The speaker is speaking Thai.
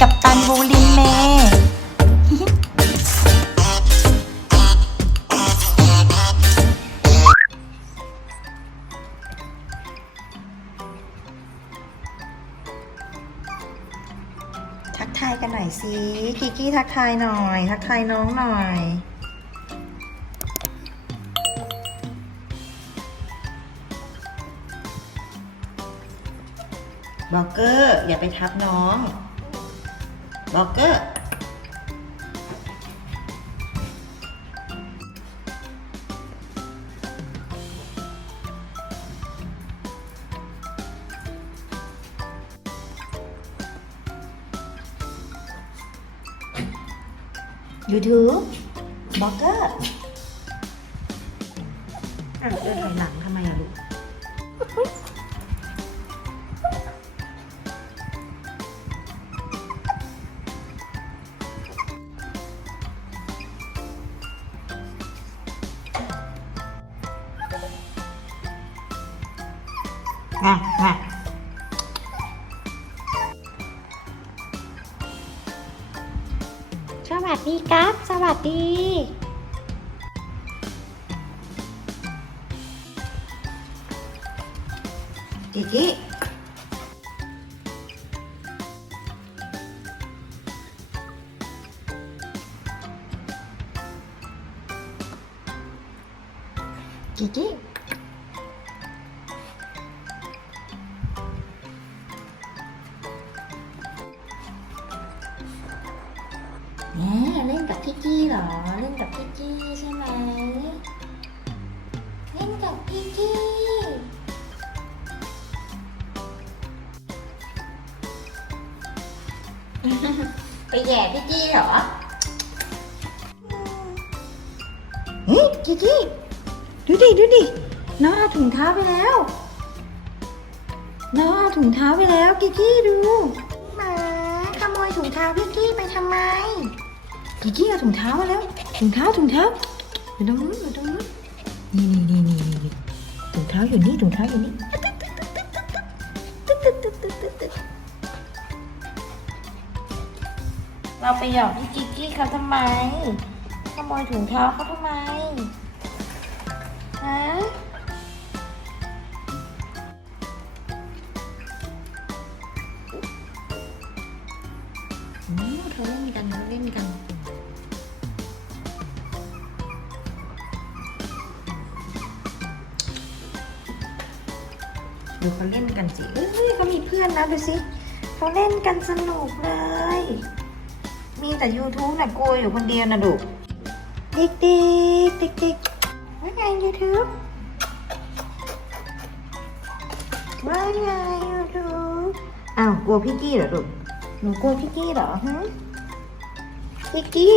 กับตันบูลินเม ทักทายกันหน่อยสิกิกกี้ทักทายหน่อย ทักทายน้องหน่อยบอกเกอร์ อย่าไปทับน้อง บล็อกเกอร์ YouTube บอกเกอร์อะเดินถอยหลังทำไม สวัสดีครับ สวัสดีกิกิกิกิ แหมเล่นกับพี่กี้เหรอ เล่นกับพี่กี้ใช่ไหม เล่นกับพี่กี้ ไปแย่พี่กี้เหรอเฮ้ยกิกกี้ดูดิดูดิน้องเอาถุงเท้าไปแล้ว น้องเอาถุงเท้าไปแล้วกิกกี้ดูหมาขโมยถุงเท้าพี่กี้ไปทำไม กิกกี้เอาถุงเท้ามาแล้วถุงเท้าถุงเท้าอยู่ตรงนู้นอยู่ตรงนู้นนี่นี่นี่นี่นี่ถุงเท้าอยู่นี่ถุงเท้าอยู่นี่เราไปหยอกพี่กิกกี้เขาทำไมขโมยถุงเท้าเขาทำไมฮะ ดูเขาเล่นกันสิเอ้ยเขามีเพื่อนนะดูสิเขาเล่นกันสนุกเลย มีแต่ YouTube นะกลัวอยู่คนเดียวนะดุดิกดิกดิกดิกว่าไง YouTube ว่าไง YouTube อ้าวกลัวพี่กี้เหรอลูหนูกลัวพี่กี้เหรอฮะพี่กี้